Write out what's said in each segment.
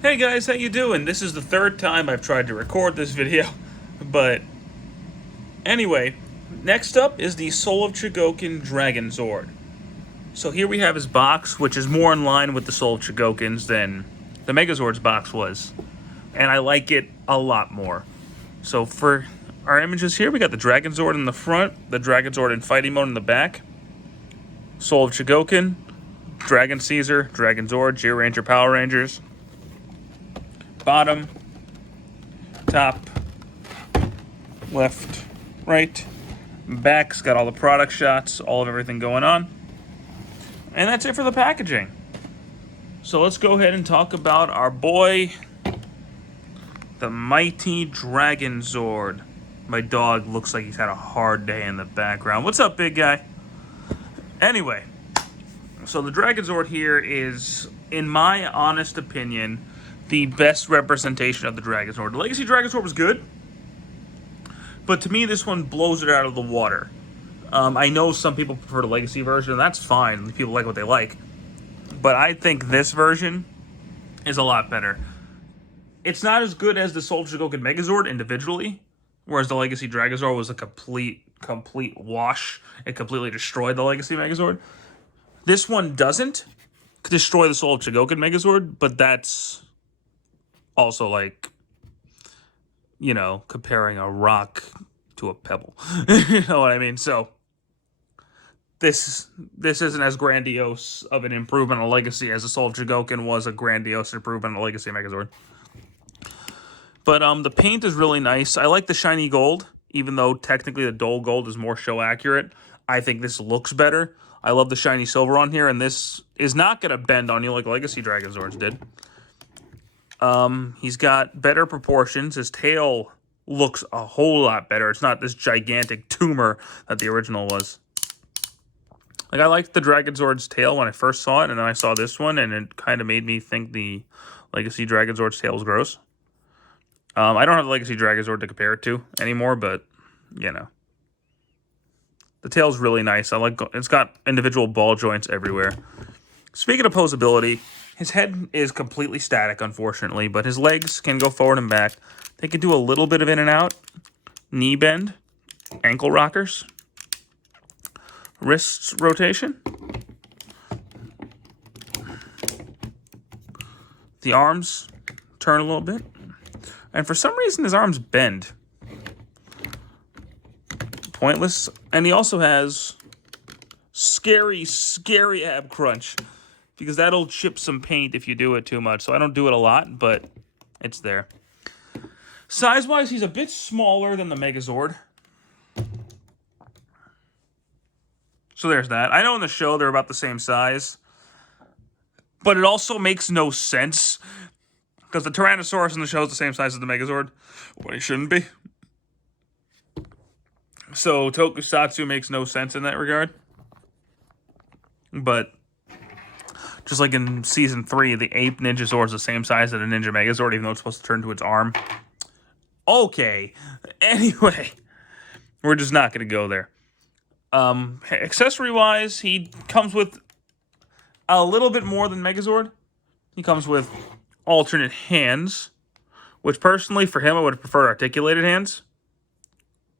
Hey guys, how you doing? This is the third time I've tried to record this video, but anyway, next up is the Soul of Chogokin Dragonzord. So here we have his box, which is more in line with the Soul of Chogokins than the Megazord's box was, and I like it a lot more. So for our images here, we got the Dragonzord in the front, the Dragonzord in fighting mode in the back, Soul of Chogokin, Dragon Caesar, Dragonzord, Georanger, Power Rangers. Bottom, top, left, right, back's got all the product shots, all of everything going on. And that's it for the packaging. So let's go ahead and talk about our boy, the mighty Dragonzord. My dog looks like he's had a hard day in the background. What's up, big guy? Anyway, so the Dragonzord here is, in my honest opinion, the best representation of the Dragonzord. The Legacy Dragonzord was good, but to me this one blows it out of the water. I know some people prefer the Legacy version, and that's fine. People like what they like. But I think this version is a lot better. It's not as good as the Soul Chogokin Megazord individually, whereas the Legacy Dragonzord was a complete wash. It completely destroyed the Legacy Megazord. This one doesn't destroy the Soul Chogokin Megazord, but that's also, like, you know, comparing a rock to a pebble. You know what I mean? So this isn't as grandiose of an improvement on Legacy as the Soul of Chogokin was a grandiose improvement on Legacy Megazord. But the paint is really nice. I like the shiny gold, even though technically the dull gold is more show accurate. I think this looks better. I love the shiny silver on here, and this is not going to bend on you like Legacy Dragonzords did. He's got better proportions. His tail looks a whole lot better. It's not this gigantic tumor that the original was. Like, I liked the Dragonzord's tail when I first saw it, and then I saw this one, and it kind of made me think the Legacy Dragonzord's tail was gross. I don't have the Legacy Dragonzord to compare it to anymore, but, you know. The tail's really nice. It's got individual ball joints everywhere. Speaking of posability, his head is completely static, unfortunately, but his legs can go forward and back. They can do a little bit of in and out, knee bend, ankle rockers, wrist rotation. The arms turn a little bit. And for some reason, his arms bend. Pointless. And he also has scary ab crunch, because that'll chip some paint if you do it too much. So I don't do it a lot, but it's there. Size-wise, he's a bit smaller than the Megazord. So there's that. I know in the show they're about the same size, but it also makes no sense, because the Tyrannosaurus in the show is the same size as the Megazord, when he shouldn't be. So Tokusatsu makes no sense in that regard. But just like in Season 3, the Ape Ninjazord is the same size as a Ninja Megazord, even though it's supposed to turn to its arm. Okay. Anyway, we're just not going to go there. Accessory-wise, he comes with a little bit more than Megazord. He comes with alternate hands, which personally, for him, I would have preferred articulated hands.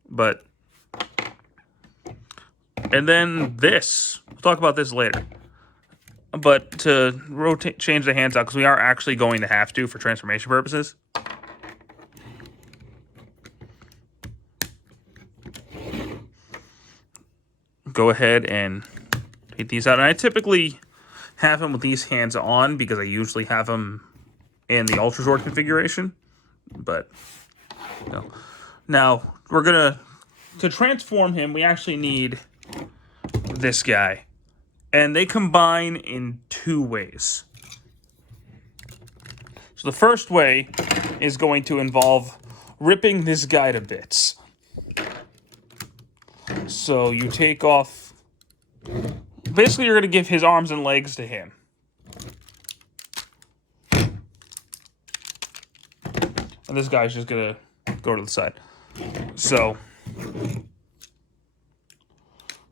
But... and then this. We'll talk about this later. But to change the hands out, because we are actually going to have to for transformation purposes. Go ahead and take these out. And I typically have him with these hands on, because I usually have him in the Ultrazord configuration. But, no. Now, we're going to transform him, we actually need this guy. And they combine in two ways. So the first way is going to involve ripping this guy to bits. So you take off... basically, you're going to give his arms and legs to him. And this guy's just going to go to the side. So...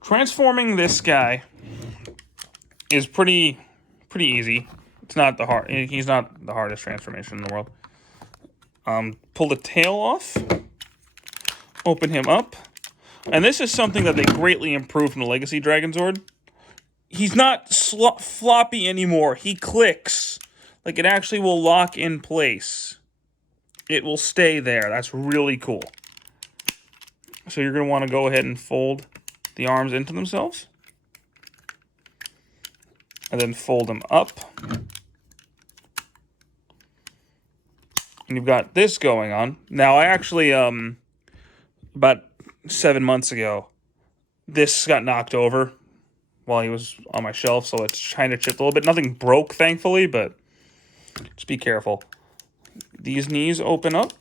transforming this guy is pretty easy. It's not the hard. He's not the hardest transformation in the world. Pull the tail off. Open him up. And this is something that they greatly improved from the Legacy Dragonzord. He's not floppy anymore. He clicks. Like, it actually will lock in place. It will stay there. That's really cool. So you're going to want to go ahead and fold the arms into themselves. And then fold them up. And you've got this going on. Now, I actually, about 7 months ago, this got knocked over while he was on my shelf, so it's kind of chipped a little bit. Nothing broke, thankfully, but just be careful. These knees open up,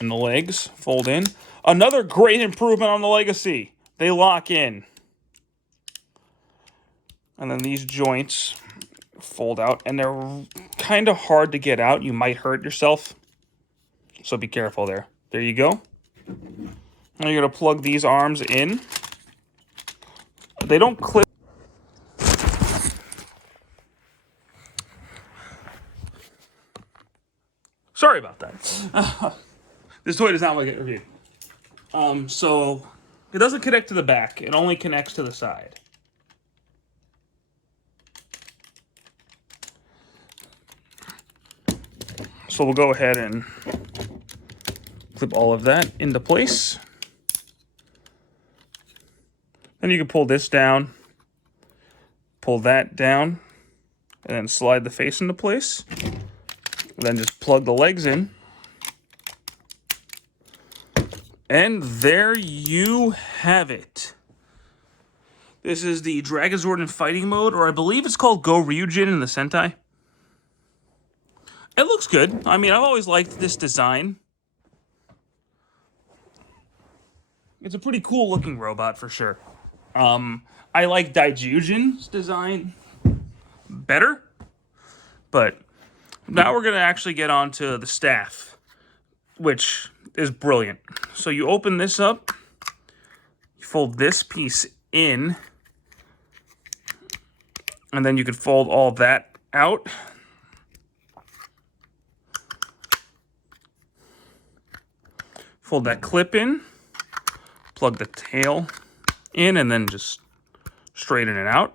and the legs fold in. Another great improvement on the Legacy. They lock in. And then these joints fold out, and they're kind of hard to get out. You might hurt yourself, so be careful there. There you go. Now you're going to plug these arms in. They don't clip. Sorry about that. This toy does not want to get reviewed. So it doesn't connect to the back. It only connects to the side. So we'll go ahead and clip all of that into place. Then you can pull this down, pull that down, and then slide the face into place. And then just plug the legs in. And there you have it. This is the Dragonzord in fighting mode, or I believe it's called Go Ryujin in the Sentai. It looks good. I mean, I've always liked this design. It's a pretty cool looking robot for sure. I like Daijujin's design better, but now we're going to actually get on to the staff, which is brilliant. So you open this up, you fold this piece in, and then you could fold all that out. Fold that clip in, plug the tail in, and then just straighten it out.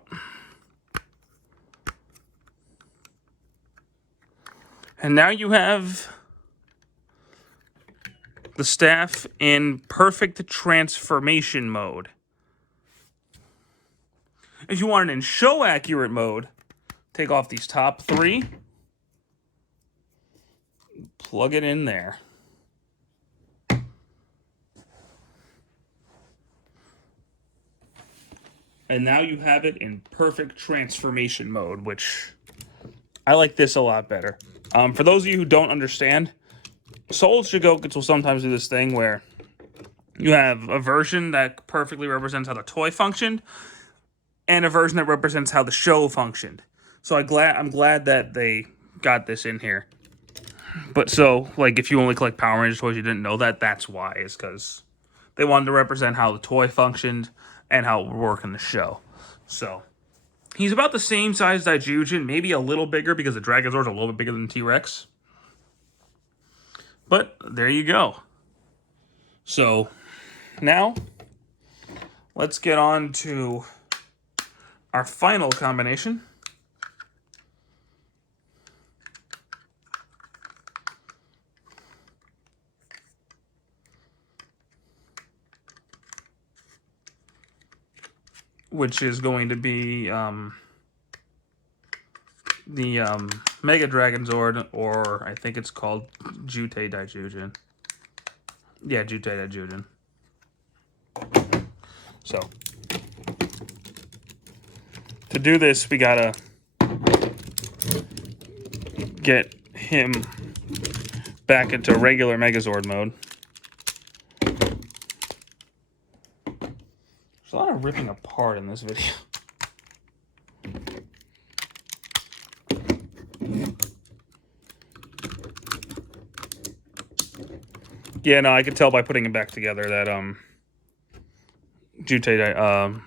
And now you have the staff in perfect transformation mode. If you want it in show accurate mode, take off these top three, plug it in there. And now you have it in perfect transformation mode, which I like this a lot better. For those of you who don't understand, Soul Chogokin will sometimes do this thing where you have a version that perfectly represents how the toy functioned, and a version that represents how the show functioned. So I'm glad that they got this in here. But so, like, if you only collect Power Rangers toys, you didn't know that, that's why. Is because they wanted to represent how the toy functioned and how it would work in the show. So, he's about the same size as Daijujin, maybe a little bigger because the Dragonzord's a little bit bigger than T-Rex. But there you go. So, now, let's get on to our final combination. Which is going to be the Mega Dragonzord, or I think it's called Jutei Daijujin. Yeah, Jutei Daijujin. So, to do this, we gotta get him back into regular Megazord mode. There's a lot of ripping apart in this video. Yeah, no, I could tell by putting it back together that Jutei,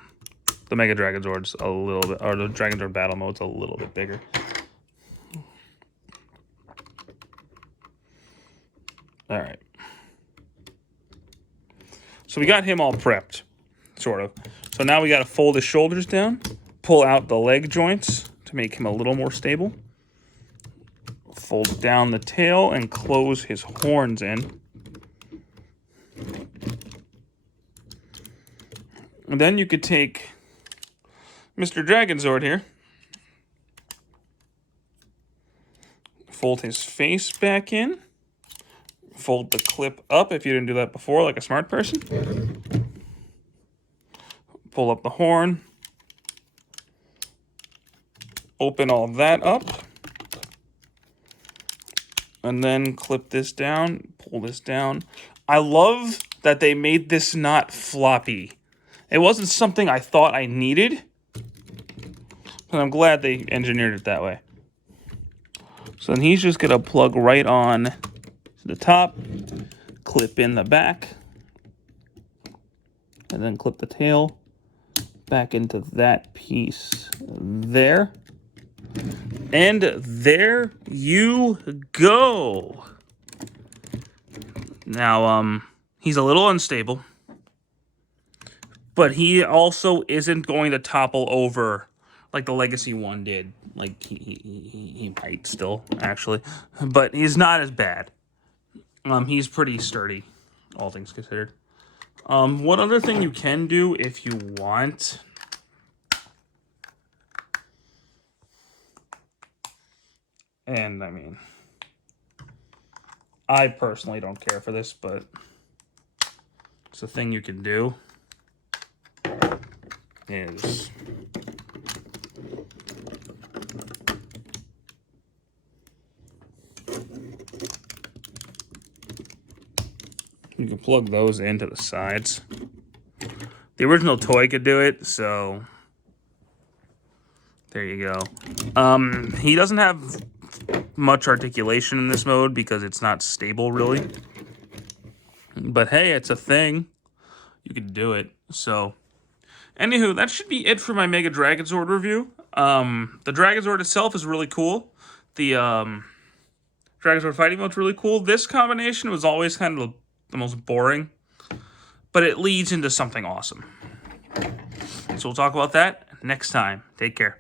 the Mega Dragonzord's a little bit, or the Dragonzord battle mode's a little bit bigger. All right. So we got him all prepped, sort of. So now we got to fold his shoulders down, pull out the leg joints to make him a little more stable. Fold down the tail and close his horns in. And then you could take Mr. Dragonzord here, fold his face back in, fold the clip up if you didn't do that before like a smart person. Pull up the horn, open all that up, and then clip this down, pull this down. I love that they made this not floppy. It wasn't something I thought I needed, but I'm glad they engineered it that way. So then he's just gonna plug right on to the top, clip in the back, and then clip the tail back into that piece there. And there you go. Now, he's a little unstable, but he also isn't going to topple over like the Legacy one did. Like, he might still, actually. But he's not as bad. He's pretty sturdy, all things considered. One other thing you can do if you want... And, I mean... I personally don't care for this, but... it's a thing you can do. Is... you can plug those into the sides. The original toy could do it, so there you go. He doesn't have much articulation in this mode because it's not stable, really. But hey, it's a thing. You can do it. So, anywho, that should be it for my Mega Dragonzord review. The Dragonzord itself is really cool. The Dragonzord fighting mode's really cool. This combination was always kind of the most boring, but it leads into something awesome. So we'll talk about that next time. Take care.